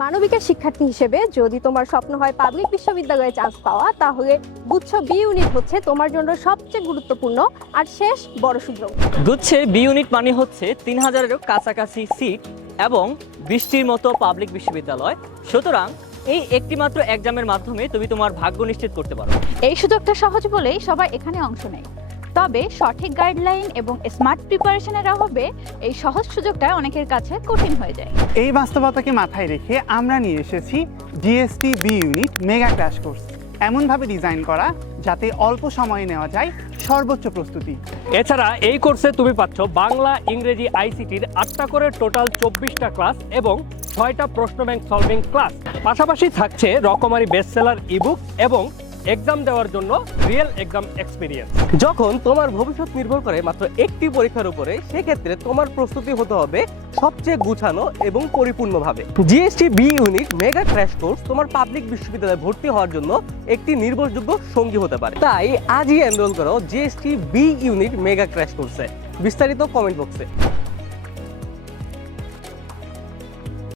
মানবিকের শিক্ষার্থী হিসেবে যদি তোমার স্বপ্ন হয় পাবলিক বিশ্ববিদ্যালয়ে চান্স পাওয়া, তাহলে গুচ্ছ বি ইউনিট হচ্ছে তোমার জন্য সবচেয়ে গুরুত্বপূর্ণ আর শেষ বড় সুযোগ। গুচ্ছে বি ইউনিট মানে হচ্ছে 3000-এরও কাছাকাছি সিট এবং 20টির মতো পাবলিক বিশ্ববিদ্যালয়। সুতরাং এই একটি মাত্র এক্সামের মাধ্যমে তুমি তোমার ভাগ্য নিশ্চিত করতে পারো। এই সুযোগটা সহজ বলেই সবাই এখানে অংশ নেয়। তবে সঠিক গাইডলাইন এবং স্মার্ট প্রিপারেশনের অভাবে এই সহজ সুযোগটা অনেকের কাছে কঠিন হয়ে যায়। এই বাস্তবতাকে মাথায় রেখে আমরা নিয়ে এসেছি GST B unit mega crash course, এমনভাবে ডিজাইন করা যাতে অল্প সময়ে নেওয়া যায় সর্বোচ্চ প্রস্তুতি। এছাড়া এই কোর্সে তুমি পাচ্ছ বাংলা, ইংরেজি, আইসিটির 8টা করে টোটাল 24টা ক্লাস এবং 6টা প্রশ্ন ব্যাংক সলভিং ক্লাস। পাশাপাশি থাকছে রকমারি বেস্টসেলার ইবুক এবং এক্সাম দেওয়ার জন্য রিয়েল এক্সাম এক্সপিরিয়েন্স। যখন তোমার ভবিষ্যৎ নির্ভর করে মাত্র একটি পরীক্ষার উপরে, সেক্ষেত্রে তোমার প্রস্তুতি হতে হবে সবচেয়ে গুছানো এবং পরিপূর্ণভাবে। GST B unit mega crash course তোমার পাবলিক বিশ্ববিদ্যালয়ে ভর্তি হওয়ার জন্য একটি নির্ভরযোগ্য সঙ্গী হতে পারে। তাই আজই এনরোল করো GST B unit mega crash কোর্সে। বিস্তারিত কমেন্ট বক্সে।